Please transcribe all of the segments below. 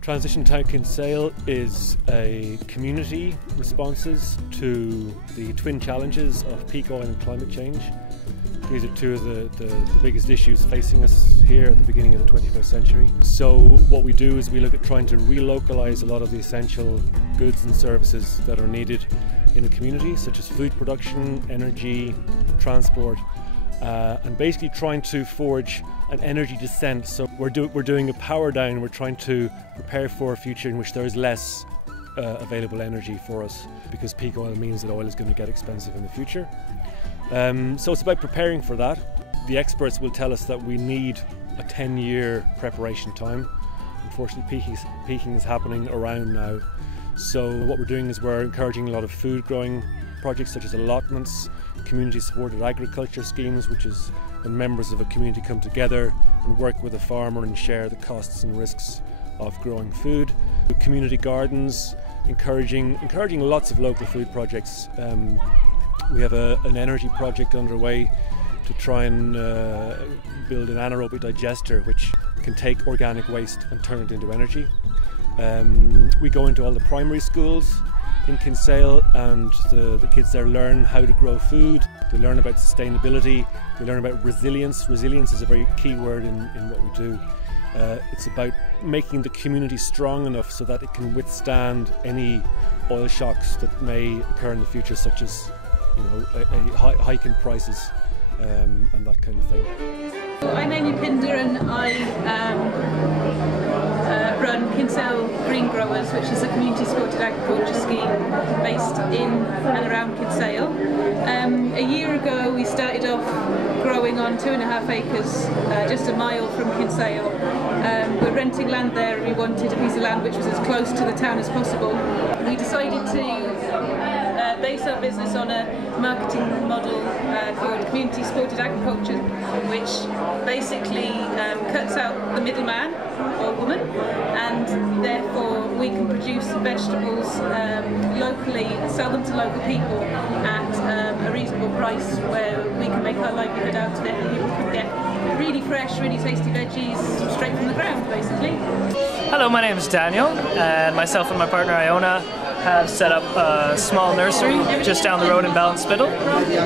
Transition Towns Kinsale is a community responses to the twin challenges of peak oil and climate change. These are two of the biggest issues facing us here at the beginning of the 21st century. So what we do is we look at trying to relocalise a lot of the essential goods and services that are needed in the community, such as food production, energy, transport, and basically trying to forge an energy descent. So we're doing a power down. We're trying to prepare for a future in which there is less available energy for us, because peak oil means that oil is going to get expensive in the future. So it's about preparing for that. The experts will tell us that we need a 10-year preparation time. Unfortunately, peaking is happening around now. So what we're doing is we're encouraging a lot of food growing projects such as allotments, community supported agriculture schemes, which is when members of a community come together and work with a farmer and share the costs and risks of growing food. Community gardens, encouraging lots of local food projects. We have an energy project underway to try and build an anaerobic digester which can take organic waste and turn it into energy. We go into all the primary schools in Kinsale, and the kids there learn how to grow food, they learn about sustainability, they learn about resilience. Resilience is a very key word in what we do. It's about making the community strong enough so that it can withstand any oil shocks that may occur in the future, such as a hike in prices and that kind of thing. I'm Amy Pinder, and I run Kinsale Green Growers, which is a community supported agriculture scheme based in and around Kinsale. A year ago we started off growing on 2.5 acres just a mile from Kinsale. We're renting land there, and we wanted a piece of land which was as close to the town as possible. We decided to base our business on a marketing model called community supported agriculture, which basically cuts out the middleman or woman, and therefore we can produce vegetables locally, sell them to local people at a reasonable price, where we can make our livelihood out of it, and people can get really fresh, really tasty veggies straight from the ground, basically. Hello, my name is Daniel, and myself and my partner Iona have set up a small nursery just down the road in Ballinspittle.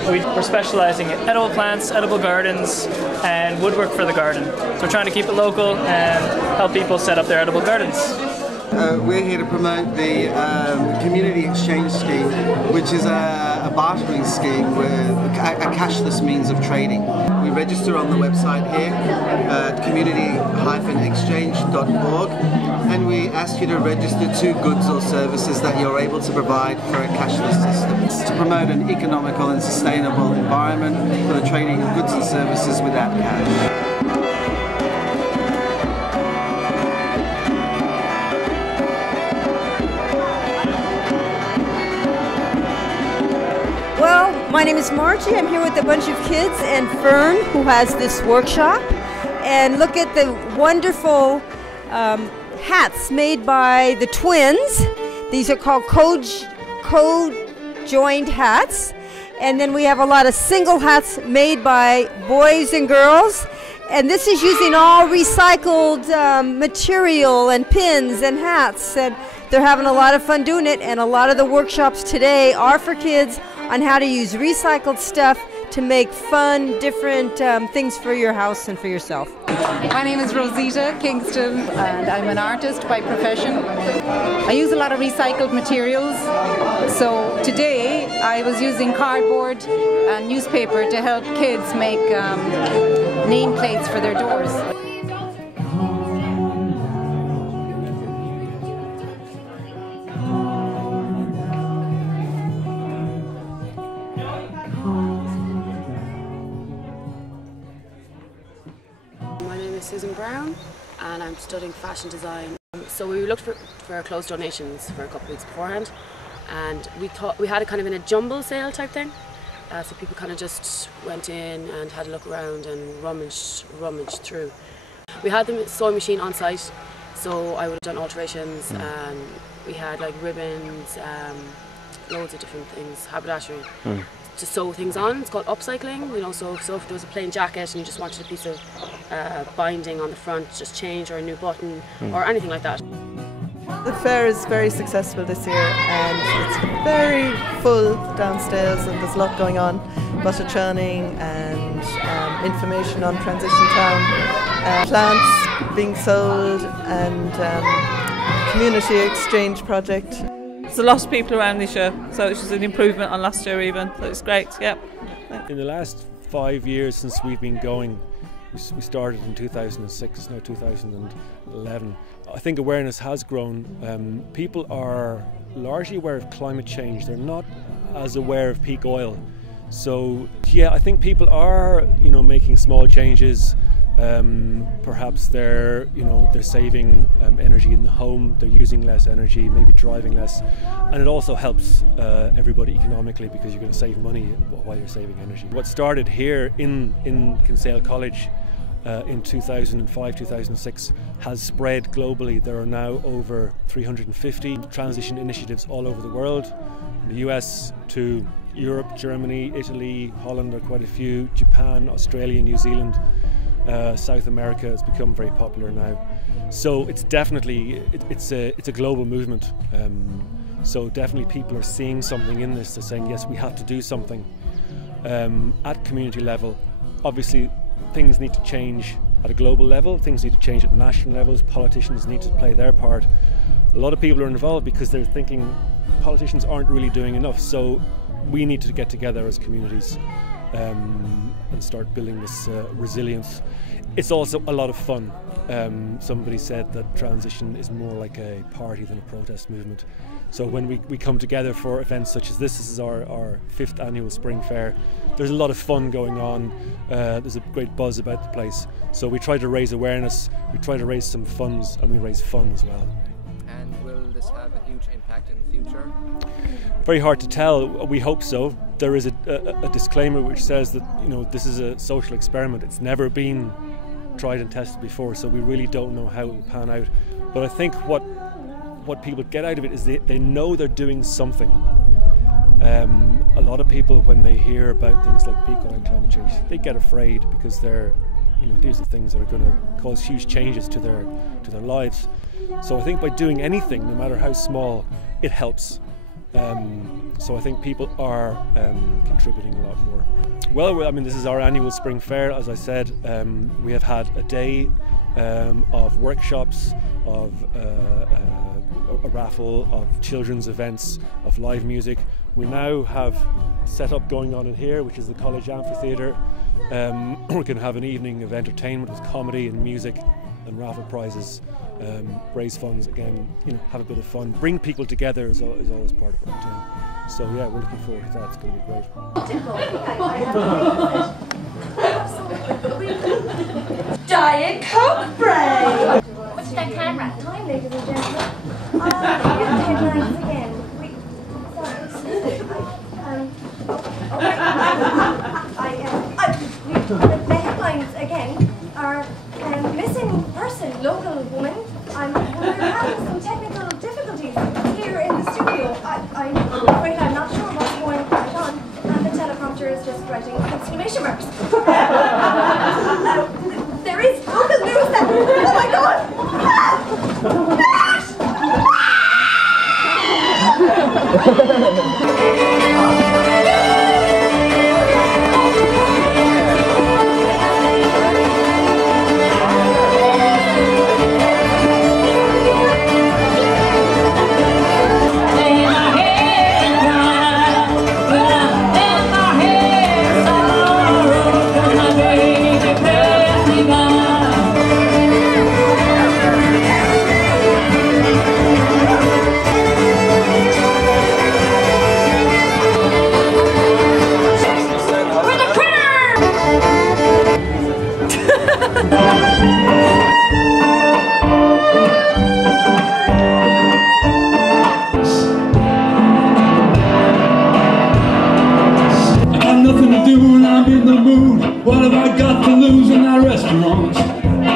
We're specialising in edible plants, edible gardens, and woodwork for the garden. So we're trying to keep it local and help people set up their edible gardens. We're here to promote the community exchange scheme, which is a bartering scheme with a cashless means of trading. We register on the website here, community-exchange.org, and we ask you to register 2 goods or services that you're able to provide for a cashless system. It's to promote an economical and sustainable environment for the trading of goods and services without cash. Well, my name is Margie. I'm here with a bunch of kids and Fern, who has this workshop. And look at the wonderful hats made by the twins. These are called co-joined hats. And then we have a lot of single hats made by boys and girls. And this is using all recycled material and pins and hats. And they're having a lot of fun doing it. And a lot of the workshops today are for kids on how to use recycled stuff to make fun, different things for your house and for yourself. My name is Rosita Kingston, and I'm an artist by profession. I use a lot of recycled materials, so today I was using cardboard and newspaper to help kids make nameplates for their doors. My name is Susan Brown, and I'm studying fashion design. So we looked for clothes donations for a couple of weeks beforehand, and we thought we had it kind of in a jumble sale type thing. So people kind of just went in and had a look around and rummaged through. We had the sewing machine on site, so I would have done alterations, and we had like ribbons, loads of different things, haberdashery. To sew things on. It's called upcycling, so if there was a plain jacket and you just wanted a piece of binding on the front, just change, or a new button or anything like that. The fair is very successful this year and it's very full downstairs and there's a lot going on. Butter churning and information on Transition Town, plants being sold and community exchange project. There's a lot of people around this year, so it's just an improvement on last year even, so it's great, yeah. In the last 5 years since we've been going, we started in 2006, now 2011. I think awareness has grown. People are largely aware of climate change. They're not as aware of peak oil. So yeah, I think people are, making small changes. Perhaps they're saving energy in the home. They're using less energy, maybe driving less, and it also helps everybody economically because you're going to save money while you're saving energy. What started here in Kinsale College in 2005-2006 has spread globally. There are now over 350 transition initiatives all over the world, in the US to Europe, Germany, Italy, Holland are quite a few, Japan, Australia, New Zealand, South America has become very popular now. So it's definitely, it's a global movement. So definitely people are seeing something in this. They're saying, yes, we have to do something at community level. Obviously, things need to change at a global level, things need to change at national levels, politicians need to play their part. A lot of people are involved because they're thinking politicians aren't really doing enough, so we need to get together as communities and start building this resilience. It's also a lot of fun. Somebody said that transition is more like a party than a protest movement. So when we come together for events such as this is our 5th annual spring fair, there's a lot of fun going on. There's a great buzz about the place. So we try to raise awareness, we try to raise some funds, and we raise fun as well. And will this have a huge impact in the future? Very hard to tell. We hope so. There is a disclaimer which says that this is a social experiment. It's never been tried and tested before, so we really don't know how it will pan out. But I think what people get out of it is they know they're doing something. A lot of people, when they hear about things like peak oil and climate change, they get afraid because these are things that are going to cause huge changes to their lives. So I think by doing anything, no matter how small, it helps. So I think people are contributing a lot more. Well, I mean, this is our annual spring fair. As I said, we have had a day of workshops, of a raffle, of children's events, of live music. We now have set up going on in here, which is the college amphitheatre. We're going to have an evening of entertainment with comedy and music and raffle prizes, raise funds again, have a bit of fun, bring people together is always part of what we're doing. So yeah, we're looking forward to that. It's going to be great. Diet Coke break! What's that camera? Time, ladies and gentlemen. Headlines again. The headlines again are missing person, local woman. We're having some technical difficulties here in the studio. I'm afraid I'm not sure what's going on, and the teleprompter is just writing exclamation marks. There is local news that. Oh my God! What have I got to lose in our restaurants? And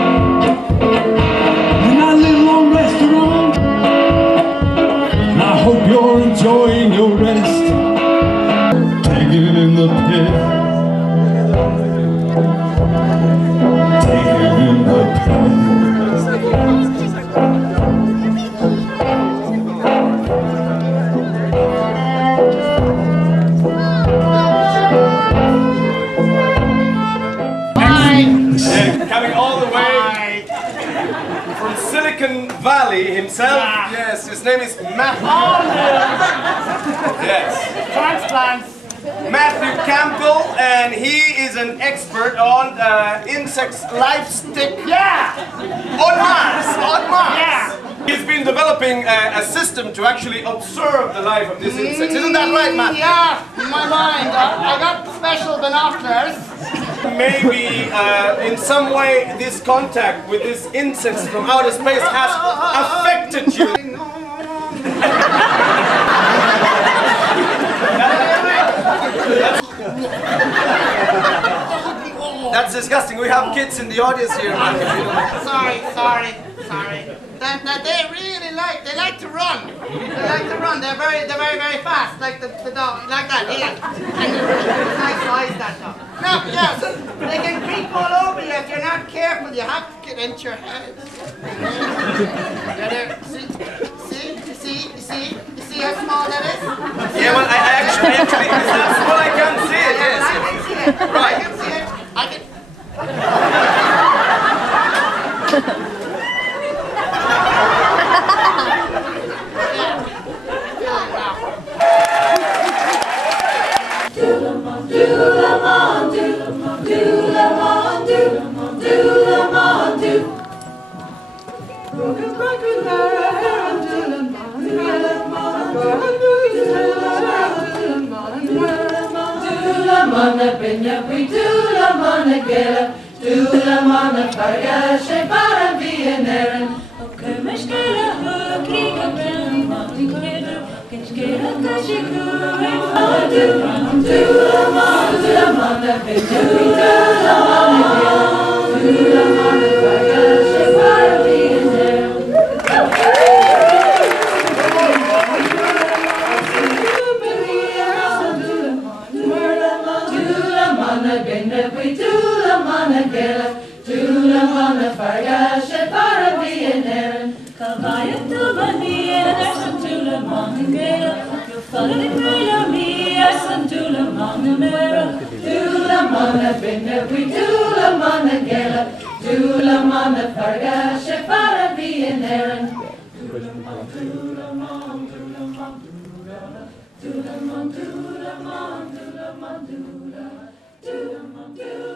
I live on restaurant. And I hope you're enjoying your rest. Taking it in the pit. Taking it in the pit. Valley himself. Yes, his name is Matthew. Yes. Transplants. Matthew Campbell, and he is an expert on insects' life stick. Yeah. On Mars. Yeah. He's been developing a system to actually observe the life of these insects. Isn't that right, Matthew? Yeah, in my mind. I got special binoculars. Maybe in some way this contact with these insects from outer space has affected you. That's disgusting. We have kids in the audience here. Sorry. That they really like to run. They like to run. They're very fast, like the dog, like that. Yeah. And it's nice to ice that dog. No, yeah. So they can creep all over you if you're not careful. You have to get into your head. See how small that is? Yeah, well, I actually, that's what I can see it. Yes. I can see it. Right. I can see it. I can. Do